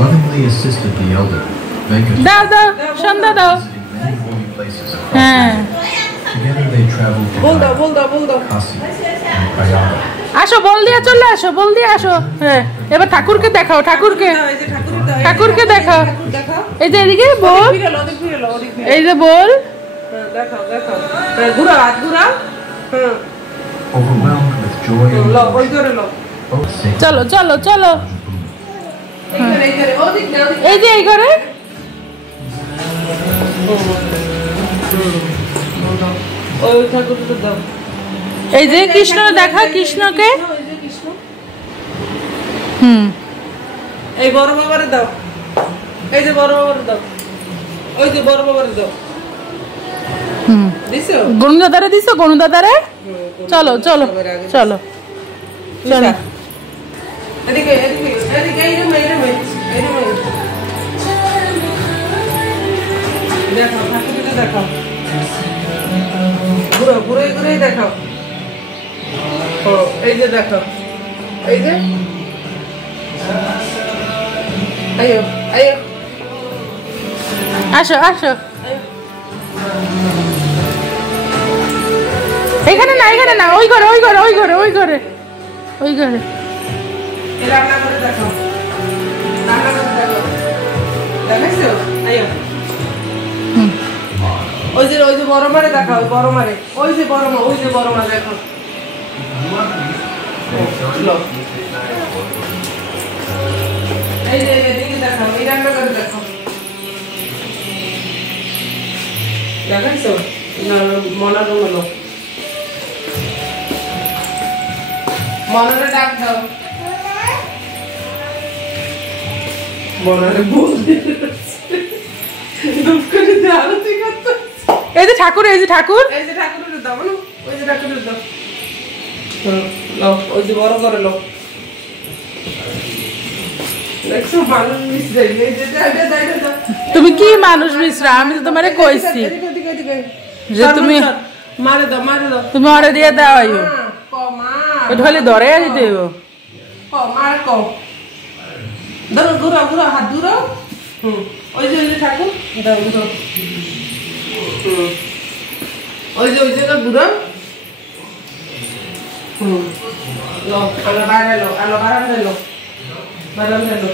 Lovingly assisted the elder. দাও সন্ধ্যা দাও। Many holy places across Together they traveled to Kasi and Prayaga. আসো বল দিয়ে চলে আসো, বল দিয়ে আসো। হ্যাঁ, এবার ঠাকুরকে দেখাও, ঠাকুরকে ঠাকুরকে দেখাও। এই যে এদিকে বল, এই যে বল, দেখাও দেখাও, ঘুরা হাত ঘুরা। Overwhelmed with joy and চলো চলো চলো, এই যে এই ঘরে। এই যে কৃষ্ণ দেখা, কৃষ্ণকে। এই বড় বাবারে দাও, এই যে বড় বাবারে দাও, ওই যে বড় বাবারে দাও। দিছো গনু দাদারে দিছো, গনু দাদারে। চলো চলো চলো চলো, এদিকে এদিকে এদিকে, এই রুমে এই রুমে এই রুমে দেখাও, ঠাকুরকে দেখাও, ঘুরো ঘুরে ঘুরে দেখাও। ও এই যে দেখাও, এই যে আয়ো আয়ো, আসো আসো। এখানে না, এখানে না, ওই ঘরে ওই ঘরে ওই ঘরে ওই ঘরে ওই ঘরে। রান্না করে দেখাও, রান্না করে দেখাও, দেখাইছো? আয়ো ওই যে বড় মারে দেখাও, বড় মারে, ওই যে বড় মা, ওই যে বড় মা দেখাও। এই যে এদিকে দেখাও, এই রান্না করে দেখাও, দেখাইছো? না মনার রুম হলো, মনারে ডাক দাও, মনারে বলতে আরতি করতে। এই যে ঠাকুর, এই যে ঠাকুর, এই যে ঠাকুরের দাও না, ওই যে ঠাকুরের দাও, ওই যে বড় করে লো। দেখছো মানুষ মিশ্রা, এই যে তুমি কি মানুষ মিশ্রা? আমি তো তোমারে কইছি যে তুমি মারে দাও, মারে দাও, তুমি অরে দিয়ে দাও। আইও কমা ঢলে ধরে দিতে হইব। মার কম ধরো, ঘুরো ঘুরো হাত ঘুরো। ওই যে ঠাকুর দাও, ঘুরো। ওই যে ঘুরো। লো আলো বাইরে লো, আলো বারান্দায় লো, বারান্দায় লো।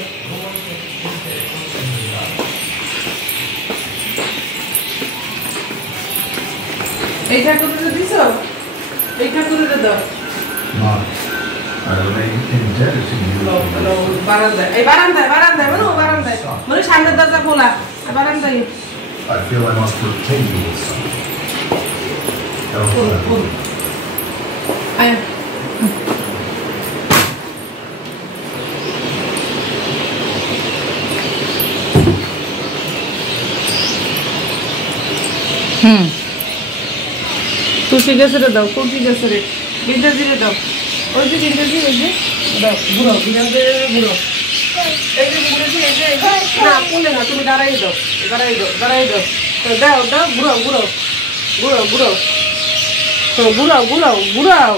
এই ঠাকুরটা দিছো, এই ঠাকুরটা দাও। I remain indebted to you. বারান্দায়, এই বারান্দায়, বারান্দায় মানে বারান্দায়, মানে সামনের দরজা খোলা, বারান্দায়। I feel I must retain you with something. আয় তুলসী গাছের দাও, তুলসী গাছের বিন্দাজিরে দাও, ওই যে বিন্দাজি, ওই যে দাও, ঘুরো বিন্দাজিরে ঘুরো, এই যে বিন্দাজি, এই যে না কোলে না, তুমি দাঁড়াই দাও, দাঁড়াই দাও, দাঁড়াই দাও, দাও দাও, ঘুরো ঘুরো ঘুরো ঘুরো, ঘুরাও ঘুরাও ঘুরাও।